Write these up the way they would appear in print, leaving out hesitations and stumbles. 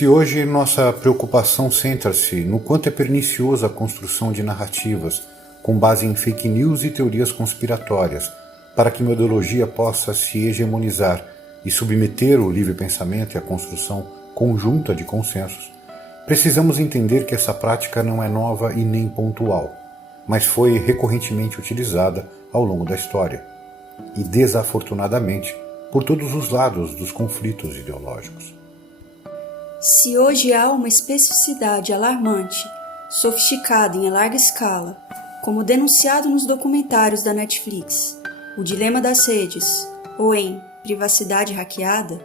Se hoje nossa preocupação centra-se no quanto é perniciosa a construção de narrativas com base em fake news e teorias conspiratórias, para que uma ideologia possa se hegemonizar e submeter o livre pensamento e a construção conjunta de consensos, precisamos entender que essa prática não é nova e nem pontual, mas foi recorrentemente utilizada ao longo da história, e desafortunadamente por todos os lados dos conflitos ideológicos. Se hoje há uma especificidade alarmante, sofisticada em larga escala, como denunciado nos documentários da Netflix, O Dilema das Redes, ou em Privacidade Hackeada,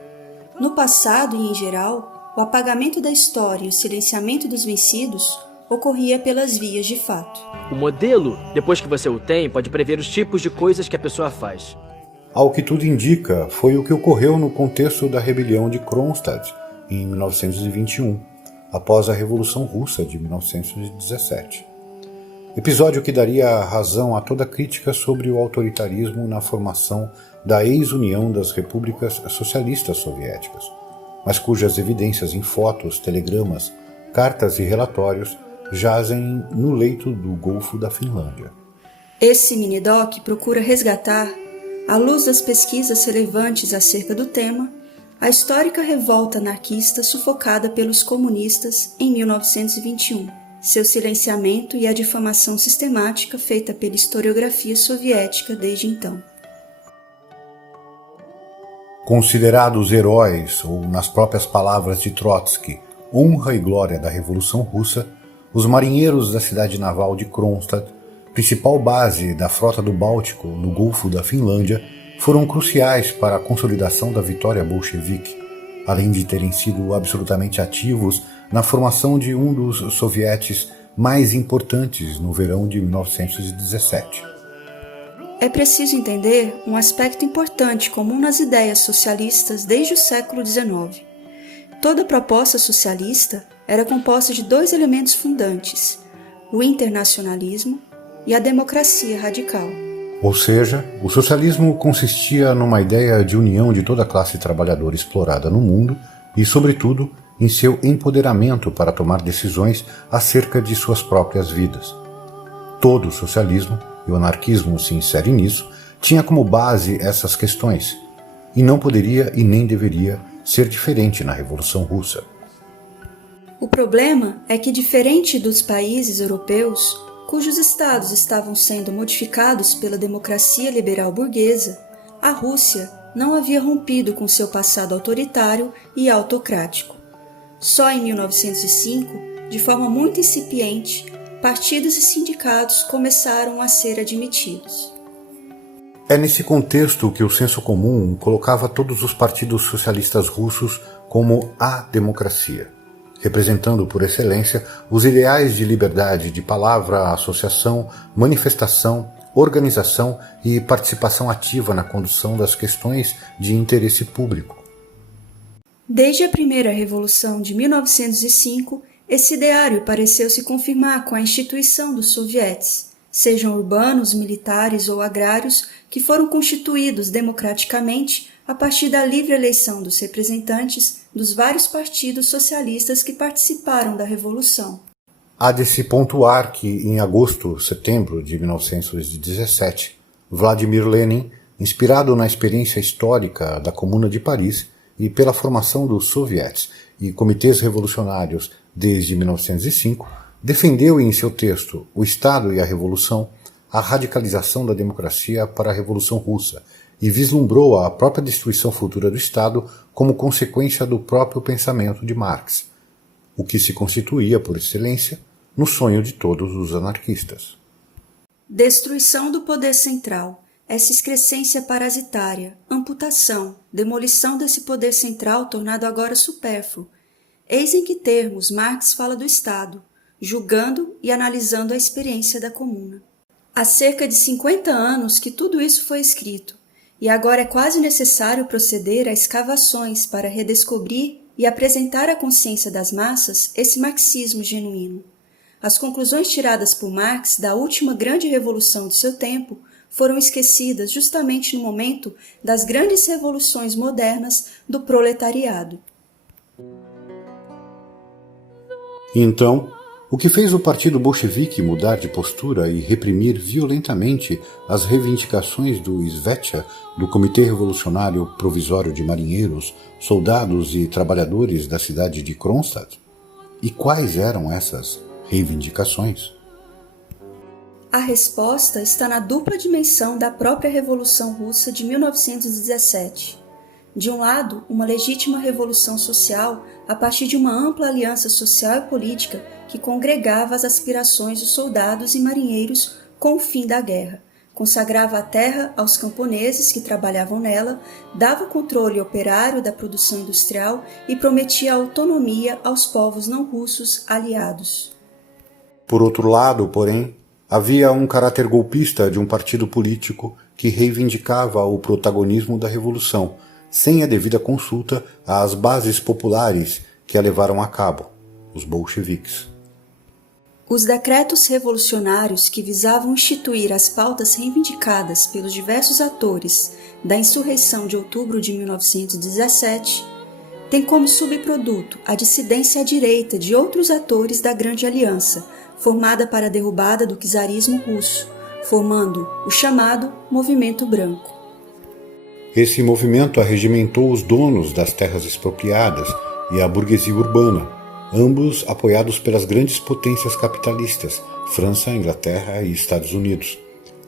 no passado e em geral, o apagamento da história e o silenciamento dos vencidos ocorria pelas vias de fato. O modelo, depois que você o tem, pode prever os tipos de coisas que a pessoa faz. Ao que tudo indica, foi o que ocorreu no contexto da rebelião de Kronstadt, em 1921, após a Revolução Russa de 1917. Episódio que daria razão a toda crítica sobre o autoritarismo na formação da ex-União das Repúblicas Socialistas Soviéticas, mas cujas evidências em fotos, telegramas, cartas e relatórios jazem no leito do Golfo da Finlândia. Esse mini-doc procura resgatar, à luz das pesquisas relevantes acerca do tema, a histórica revolta anarquista sufocada pelos comunistas em 1921, seu silenciamento e a difamação sistemática feita pela historiografia soviética desde então. Considerados heróis, ou nas próprias palavras de Trotsky, honra e glória da Revolução Russa, os marinheiros da cidade naval de Kronstadt, principal base da frota do Báltico no Golfo da Finlândia, foram cruciais para a consolidação da vitória bolchevique, além de terem sido absolutamente ativos na formação de um dos sovietes mais importantes no verão de 1917. É preciso entender um aspecto importante comum nas ideias socialistas desde o século XIX. Toda proposta socialista era composta de dois elementos fundantes, o internacionalismo e a democracia radical. Ou seja, o socialismo consistia numa ideia de união de toda a classe trabalhadora explorada no mundo e, sobretudo, em seu empoderamento para tomar decisões acerca de suas próprias vidas. Todo o socialismo, e o anarquismo se insere nisso, tinha como base essas questões, e não poderia e nem deveria ser diferente na Revolução Russa. O problema é que, diferente dos países europeus, cujos estados estavam sendo modificados pela democracia liberal burguesa, a Rússia não havia rompido com seu passado autoritário e autocrático. Só em 1905, de forma muito incipiente, partidos e sindicatos começaram a ser admitidos. É nesse contexto que o senso comum colocava todos os partidos socialistas russos como a democracia, representando por excelência os ideais de liberdade de palavra, associação, manifestação, organização e participação ativa na condução das questões de interesse público. Desde a primeira Revolução de 1905, esse ideário pareceu se confirmar com a instituição dos sovietes, sejam urbanos, militares ou agrários, que foram constituídos democraticamente a partir da livre eleição dos representantes dos vários partidos socialistas que participaram da Revolução. Há de se pontuar que, em agosto-setembro de 1917, Vladimir Lenin, inspirado na experiência histórica da Comuna de Paris e pela formação dos sovietes e comitês revolucionários desde 1905, defendeu em seu texto O Estado e a Revolução a radicalização da democracia para a Revolução Russa e vislumbrou a própria destruição futura do Estado como consequência do próprio pensamento de Marx, o que se constituía, por excelência, no sonho de todos os anarquistas. Destruição do poder central, essa excrescência parasitária, amputação, demolição desse poder central tornado agora supérfluo. Eis em que termos Marx fala do Estado, julgando e analisando a experiência da comuna. Há cerca de 50 anos que tudo isso foi escrito, e agora é quase necessário proceder a escavações para redescobrir e apresentar à consciência das massas esse marxismo genuíno. As conclusões tiradas por Marx da última grande revolução de seu tempo foram esquecidas justamente no momento das grandes revoluções modernas do proletariado. Então, o que fez o Partido Bolchevique mudar de postura e reprimir violentamente as reivindicações do Svetcha, do Comitê Revolucionário Provisório de Marinheiros, Soldados e Trabalhadores da cidade de Kronstadt? E quais eram essas reivindicações? A resposta está na dupla dimensão da própria Revolução Russa de 1917. De um lado, uma legítima revolução social a partir de uma ampla aliança social e política que congregava as aspirações dos soldados e marinheiros com o fim da guerra, consagrava a terra aos camponeses que trabalhavam nela, dava controle operário da produção industrial e prometia autonomia aos povos não russos aliados. Por outro lado, porém, havia um caráter golpista de um partido político que reivindicava o protagonismo da revolução, sem a devida consulta às bases populares que a levaram a cabo, os bolcheviques. Os decretos revolucionários que visavam instituir as pautas reivindicadas pelos diversos atores da insurreição de outubro de 1917 têm como subproduto a dissidência à direita de outros atores da Grande Aliança, formada para a derrubada do czarismo russo, formando o chamado Movimento Branco. Esse movimento arregimentou os donos das terras expropriadas e a burguesia urbana, ambos apoiados pelas grandes potências capitalistas, França, Inglaterra e Estados Unidos,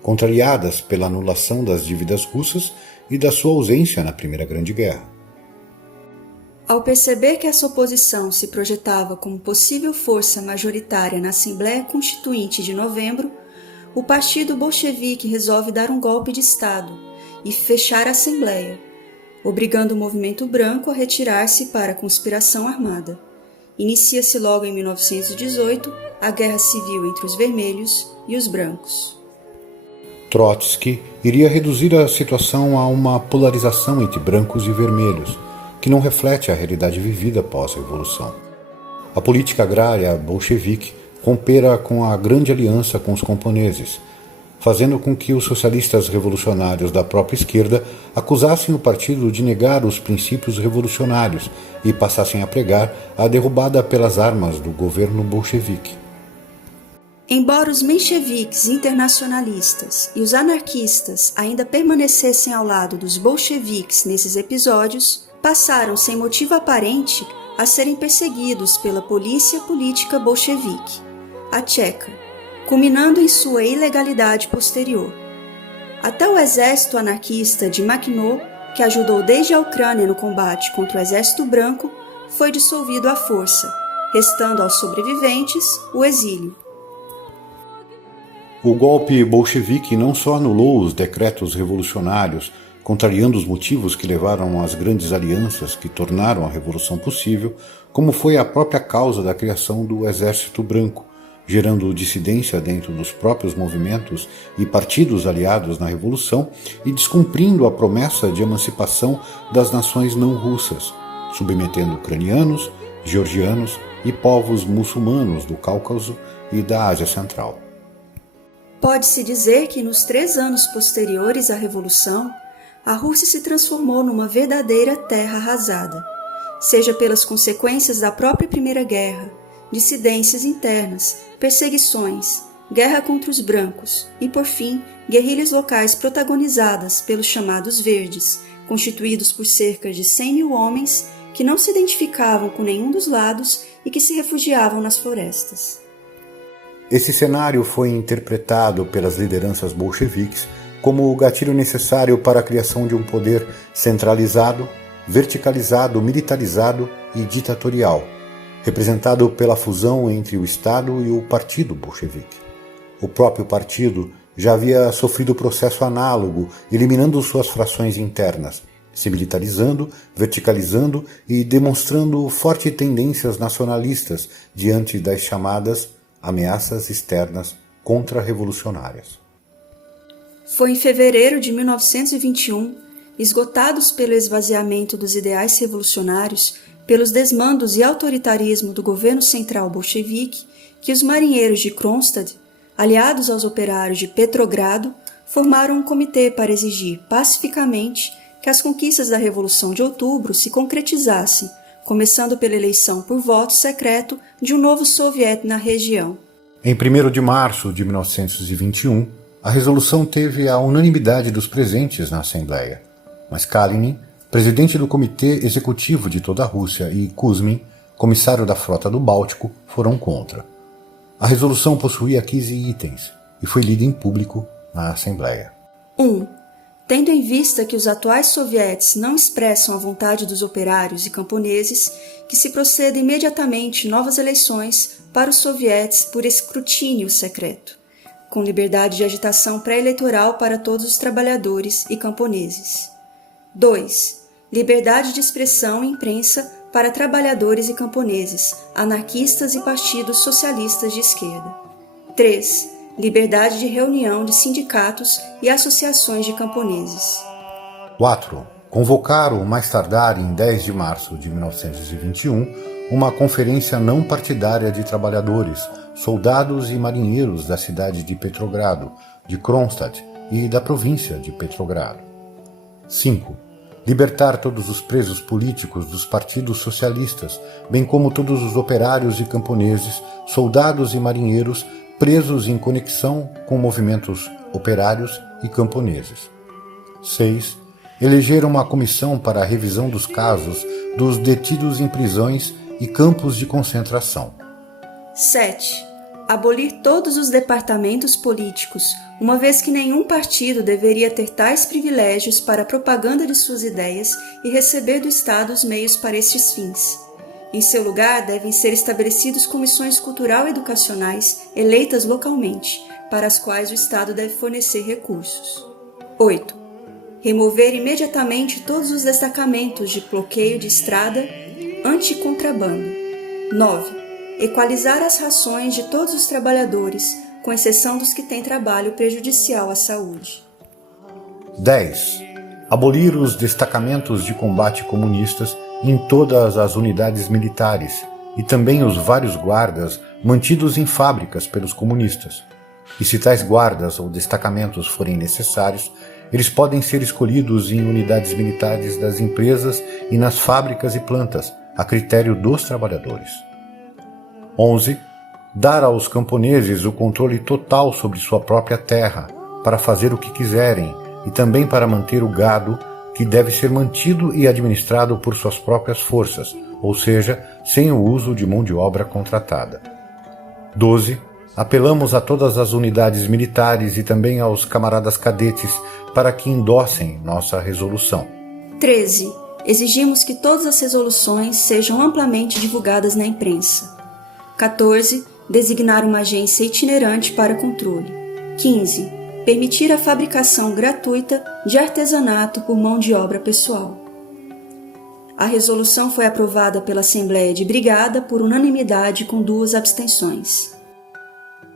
contrariadas pela anulação das dívidas russas e da sua ausência na Primeira Grande Guerra. Ao perceber que essa oposição se projetava como possível força majoritária na Assembleia Constituinte de novembro, o Partido Bolchevique resolve dar um golpe de Estado e fechar a Assembleia, obrigando o Movimento Branco a retirar-se para a conspiração armada. Inicia-se logo em 1918 a Guerra Civil entre os vermelhos e os brancos. Trotsky iria reduzir a situação a uma polarização entre brancos e vermelhos, que não reflete a realidade vivida após a Revolução. A política agrária bolchevique rompera com a grande aliança com os camponeses, fazendo com que os socialistas revolucionários da própria esquerda acusassem o partido de negar os princípios revolucionários e passassem a pregar a derrubada pelas armas do governo bolchevique. Embora os mencheviques internacionalistas e os anarquistas ainda permanecessem ao lado dos bolcheviques nesses episódios, passaram sem motivo aparente a serem perseguidos pela polícia política bolchevique, a tcheca, culminando em sua ilegalidade posterior. Até o exército anarquista de Makhno, que ajudou desde a Ucrânia no combate contra o exército branco, foi dissolvido à força, restando aos sobreviventes o exílio. O golpe bolchevique não só anulou os decretos revolucionários, contrariando os motivos que levaram às grandes alianças que tornaram a revolução possível, como foi a própria causa da criação do Exército Branco, gerando dissidência dentro dos próprios movimentos e partidos aliados na Revolução e descumprindo a promessa de emancipação das nações não russas, submetendo ucranianos, georgianos e povos muçulmanos do Cáucaso e da Ásia Central. Pode-se dizer que nos 3 anos posteriores à Revolução, a Rússia se transformou numa verdadeira terra arrasada, seja pelas consequências da própria Primeira Guerra, dissidências internas, perseguições, guerra contra os brancos e, por fim, guerrilhas locais protagonizadas pelos chamados Verdes, constituídos por cerca de 100.000 homens que não se identificavam com nenhum dos lados e que se refugiavam nas florestas. Esse cenário foi interpretado pelas lideranças bolcheviques como o gatilho necessário para a criação de um poder centralizado, verticalizado, militarizado e ditatorial, representado pela fusão entre o Estado e o Partido Bolchevique. O próprio partido já havia sofrido processo análogo, eliminando suas frações internas, se militarizando, verticalizando e demonstrando fortes tendências nacionalistas diante das chamadas ameaças externas contra-revolucionárias. Foi em fevereiro de 1921, esgotados pelo esvaziamento dos ideais revolucionários, pelos desmandos e autoritarismo do governo central bolchevique, que os marinheiros de Kronstadt, aliados aos operários de Petrogrado, formaram um comitê para exigir pacificamente que as conquistas da Revolução de Outubro se concretizassem, começando pela eleição por voto secreto de um novo soviete na região. Em 1º de março de 1921, a resolução teve a unanimidade dos presentes na Assembleia, mas Kalinin, presidente do Comitê Executivo de toda a Rússia, e Kuzmin, comissário da Frota do Báltico, foram contra. A resolução possuía 15 itens e foi lida em público na Assembleia. 1. Tendo em vista que os atuais sovietes não expressam a vontade dos operários e camponeses, que se proceda imediatamente novas eleições para os sovietes por escrutínio secreto, com liberdade de agitação pré-eleitoral para todos os trabalhadores e camponeses. 2. Liberdade de expressão e imprensa para trabalhadores e camponeses, anarquistas e partidos socialistas de esquerda. 3. Liberdade de reunião de sindicatos e associações de camponeses. 4. Convocar o mais tardar em 10 de março de 1921 uma conferência não partidária de trabalhadores, soldados e marinheiros da cidade de Petrogrado, de Kronstadt e da província de Petrogrado. 5. Libertar todos os presos políticos dos partidos socialistas, bem como todos os operários e camponeses, soldados e marinheiros presos em conexão com movimentos operários e camponeses. 6. Eleger uma comissão para a revisão dos casos dos detidos em prisões e campos de concentração. 7. Abolir todos os departamentos políticos, uma vez que nenhum partido deveria ter tais privilégios para a propaganda de suas ideias e receber do Estado os meios para estes fins. Em seu lugar, devem ser estabelecidas comissões cultural-educacionais eleitas localmente, para as quais o Estado deve fornecer recursos. 8. Remover imediatamente todos os destacamentos de bloqueio de estrada anti-contrabando. 9. Equalizar as rações de todos os trabalhadores, com exceção dos que têm trabalho prejudicial à saúde. 10. Abolir os destacamentos de combate comunistas em todas as unidades militares e também os vários guardas mantidos em fábricas pelos comunistas. E se tais guardas ou destacamentos forem necessários, eles podem ser escolhidos em unidades militares das empresas e nas fábricas e plantas, a critério dos trabalhadores. 11. Dar aos camponeses o controle total sobre sua própria terra, para fazer o que quiserem, e também para manter o gado, que deve ser mantido e administrado por suas próprias forças, ou seja, sem o uso de mão de obra contratada. 12. Apelamos a todas as unidades militares e também aos camaradas cadetes para que endossem nossa resolução. 13. Exigimos que todas as resoluções sejam amplamente divulgadas na imprensa. 14. Designar uma agência itinerante para controle. 15. Permitir a fabricação gratuita de artesanato por mão de obra pessoal. A resolução foi aprovada pela Assembleia de Brigada por unanimidade com 2 abstenções.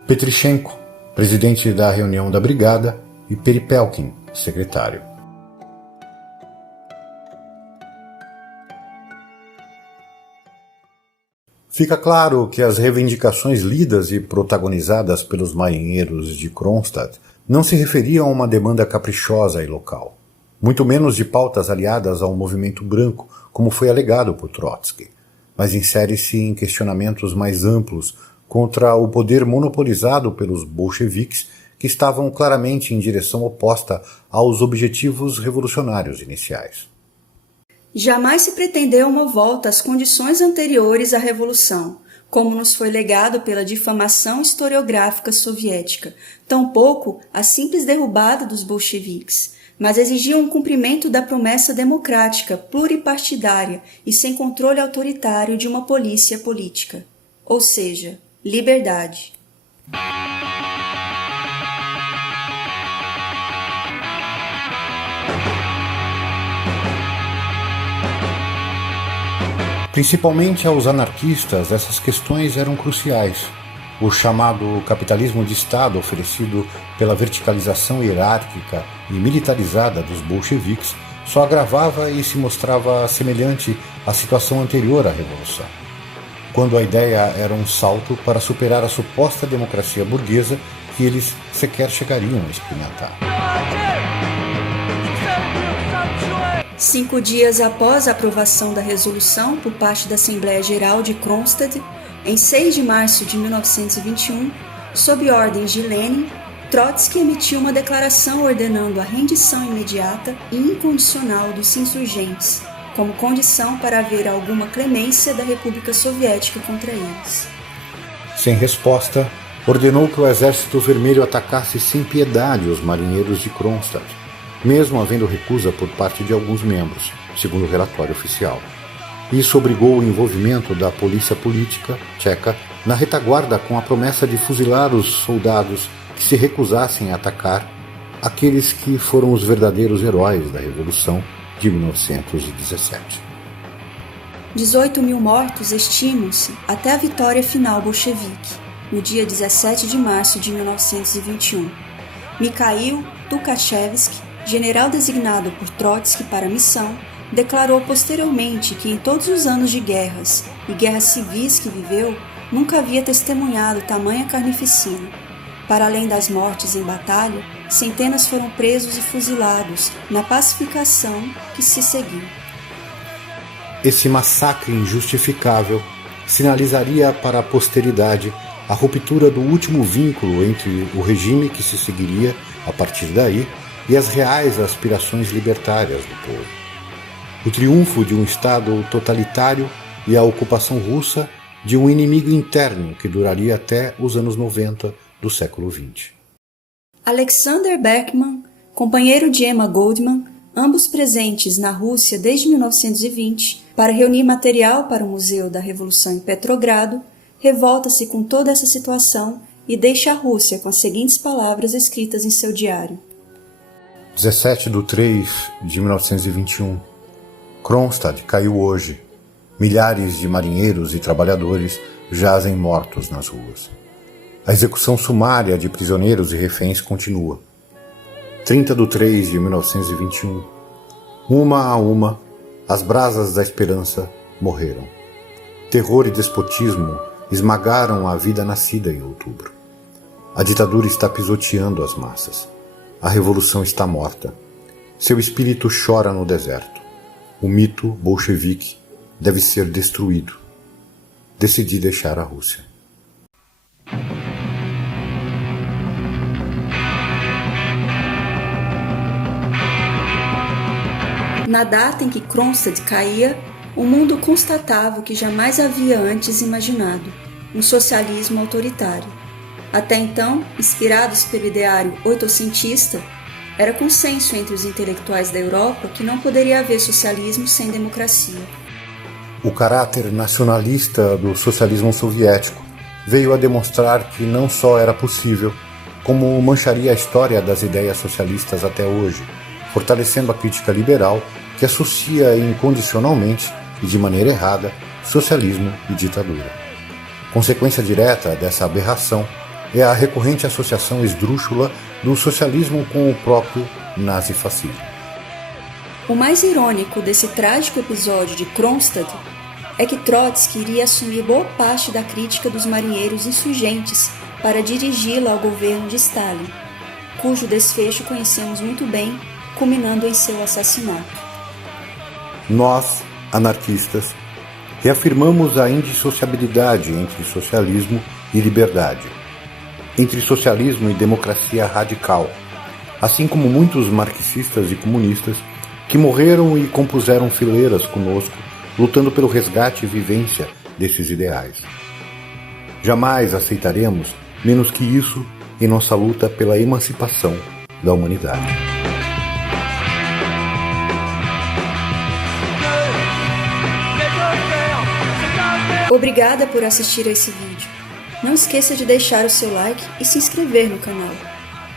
Petrichenko, presidente da reunião da Brigada, e Peripelkin, secretário. Fica claro que as reivindicações lidas e protagonizadas pelos marinheiros de Kronstadt não se referiam a uma demanda caprichosa e local, muito menos de pautas aliadas ao movimento branco, como foi alegado por Trotsky, mas insere-se em questionamentos mais amplos contra o poder monopolizado pelos bolcheviques, que estavam claramente em direção oposta aos objetivos revolucionários iniciais. Jamais se pretendeu uma volta às condições anteriores à Revolução, como nos foi legado pela difamação historiográfica soviética, tampouco a simples derrubada dos bolcheviques, mas exigiu um cumprimento da promessa democrática, pluripartidária e sem controle autoritário de uma polícia política, ou seja, liberdade. Principalmente aos anarquistas, essas questões eram cruciais. O chamado capitalismo de Estado, oferecido pela verticalização hierárquica e militarizada dos bolcheviques, só agravava e se mostrava semelhante à situação anterior à Revolução, quando a ideia era um salto para superar a suposta democracia burguesa que eles sequer chegariam a experimentar. 5 dias após a aprovação da resolução por parte da Assembleia Geral de Kronstadt, em 6 de março de 1921, sob ordens de Lenin, Trotsky emitiu uma declaração ordenando a rendição imediata e incondicional dos insurgentes, como condição para haver alguma clemência da República Soviética contra eles. Sem resposta, ordenou que o Exército Vermelho atacasse sem piedade os marinheiros de Kronstadt, mesmo havendo recusa por parte de alguns membros, segundo o relatório oficial. Isso obrigou o envolvimento da polícia política tcheca na retaguarda com a promessa de fuzilar os soldados que se recusassem a atacar aqueles que foram os verdadeiros heróis da Revolução de 1917. 18 mil mortos estimam-se até a vitória final bolchevique, no dia 17 de março de 1921. Mikhail Tukhachevsky, general designado por Trotsky para a missão, declarou posteriormente que em todos os anos de guerras e guerras civis que viveu, nunca havia testemunhado tamanha carnificina. Para além das mortes em batalha, centenas foram presos e fuzilados na pacificação que se seguiu. Esse massacre injustificável sinalizaria para a posteridade a ruptura do último vínculo entre o regime que se seguiria a partir daí e as reais aspirações libertárias do povo. O triunfo de um Estado totalitário e a ocupação russa de um inimigo interno que duraria até os anos 90 do século XX. Alexander Berkman, companheiro de Emma Goldman, ambos presentes na Rússia desde 1920 para reunir material para o Museu da Revolução em Petrogrado, revolta-se com toda essa situação e deixa a Rússia com as seguintes palavras escritas em seu diário. 17 de 3 de 1921. Kronstadt caiu hoje. Milhares de marinheiros e trabalhadores jazem mortos nas ruas. A execução sumária de prisioneiros e reféns continua. 30 de 3 de 1921. Uma a uma, as brasas da esperança morreram. Terror e despotismo esmagaram a vida nascida em outubro. A ditadura está pisoteando as massas. A revolução está morta. Seu espírito chora no deserto. O mito bolchevique deve ser destruído. Decidi deixar a Rússia. Na data em que Kronstadt caía, o mundo constatava o que jamais havia antes imaginado, um socialismo autoritário. Até então, inspirados pelo ideário oitocentista, era consenso entre os intelectuais da Europa que não poderia haver socialismo sem democracia. O caráter nacionalista do socialismo soviético veio a demonstrar que não só era possível, como mancharia a história das ideias socialistas até hoje, fortalecendo a crítica liberal que associa incondicionalmente e de maneira errada socialismo e ditadura. Consequência direta dessa aberração é a recorrente associação esdrúxula do socialismo com o próprio nazifascismo. O mais irônico desse trágico episódio de Kronstadt é que Trotsky iria assumir boa parte da crítica dos marinheiros insurgentes para dirigi-la ao governo de Stalin, cujo desfecho conhecemos muito bem, culminando em seu assassinato. Nós, anarquistas, reafirmamos a indissociabilidade entre socialismo e liberdade, entre socialismo e democracia radical, assim como muitos marxistas e comunistas que morreram e compuseram fileiras conosco, lutando pelo resgate e vivência desses ideais. Jamais aceitaremos menos que isso em nossa luta pela emancipação da humanidade. Obrigada por assistir a esse vídeo. Não esqueça de deixar o seu like e se inscrever no canal.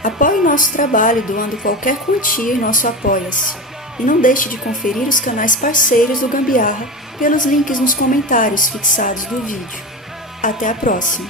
Apoie nosso trabalho doando qualquer quantia em nosso Apoia-se. E não deixe de conferir os canais parceiros do Gambiarra pelos links nos comentários fixados do vídeo. Até a próxima!